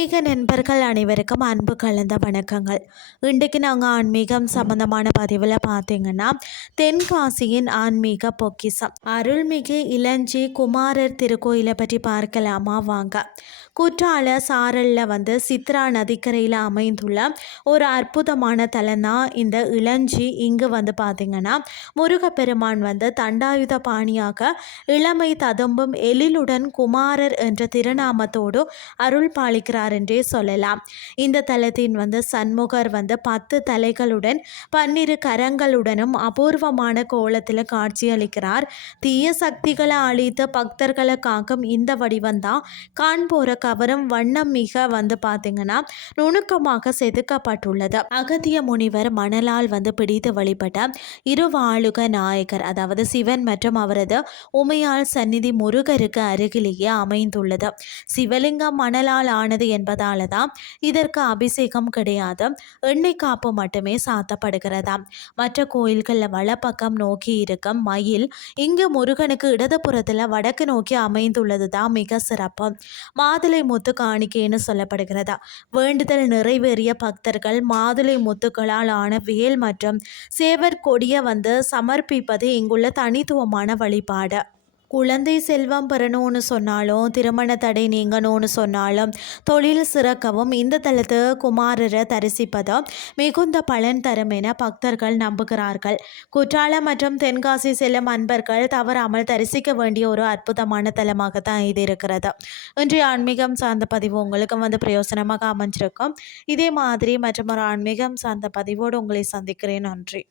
ஆன்மீக நண்பர்கள் அனைவருக்கும் அன்பு கலந்த வணக்கங்கள். இன்றைக்கு நாங்கள் ஆன்மீகம் சம்பந்தமான பதிவில் பார்த்தீங்கன்னா, தென்காசியின் ஆன்மீக பொக்கிஷம் அருள்மிகு இளஞ்சி குமாரர் திருக்கோயிலை பற்றி பார்க்கலாமா வாங்க. குற்றால சாரலில் சித்ரா நதிக்கரையில் அமைந்துள்ள ஒரு அற்புதமான தலம் தான் இந்த இளஞ்சி. இங்கு பார்த்தீங்கன்னா முருகப்பெருமான் தண்டாயுத பாணியாக இளமை ததும்பும் எழிலுடன் குமாரர் என்ற திருநாமத்தோடு அருள் பாலிக்கிறார் என்றே சொல்லலாம். இந்த தலத்தின் சண்முகர் 10 தலைகளுடன் 12 கரங்களுடனும் அபூர்வமான கோலத்தில் காட்சியளிக்கிறார். தீய சக்திகளை அழித்து பக்தர்களை காக்கும் இந்த வடிவம்தான் காண்போர கவரும் வண்ணம் மிக பார்த்தீங்கன்னா நுணுக்கமாக செதுக்கப்பட்டுள்ளது. அகத்திய முனிவர் மணலால் பிடித்து வழிபட்ட இருவாளுக நாயகர், அதாவது சிவன் மற்றும் அவரது உமையாள் சந்நிதி முருகருக்கு அருகிலேயே அமைந்துள்ளது. சிவலிங்கம் மணலால் ஆனது என்பதால தான் இதற்கு அபிஷேகம் கிடையாது, எண்ணெய் காப்பு மட்டுமே சாத்தப்படுகிறதாம். மற்ற கோயில்களில் வலப்பக்கம் நோக்கி இருக்கும் மயில் இங்கு முருகனுக்கு இடதுபுறத்தில் வடக்கு நோக்கி அமைந்துள்ளது தான் மிக சிறப்பு. மாதுளை முத்து காணிக்கைன்னு சொல்லப்படுகிறதா. வேண்டுதல் நிறைவேறிய பக்தர்கள் மாதுளை முத்துக்களால் ஆன வேல் மற்றும் சேவர் கொடிய சமர்ப்பிப்பது இங்குள்ள தனித்துவமான வழிபாடு. குழந்தை செல்வம் பெறணும்னு சொன்னாலும், திருமண தடை நீங்கணும்னு சொன்னாலும், தொழில் சிறக்கவும் இந்த தலத்து குமாரரை தரிசிப்பது மிகுந்த பலன் தரும் என பக்தர்கள் நம்புகிறார்கள். குற்றாலம் மற்றும் தென்காசி செல்லும் அன்பர்கள் தவறாமல் தரிசிக்க வேண்டிய ஒரு அற்புதமான தலமாக தான் இது இருக்கிறது. இன்றைய ஆன்மீகம் சார்ந்த பதிவு உங்களுக்கு பிரயோசனமாக அமைஞ்சிருக்கும். இதே மாதிரி மற்றும் ஒரு ஆன்மீகம் சார்ந்த பதிவோடு உங்களை சந்திக்கிறேன். நன்றி.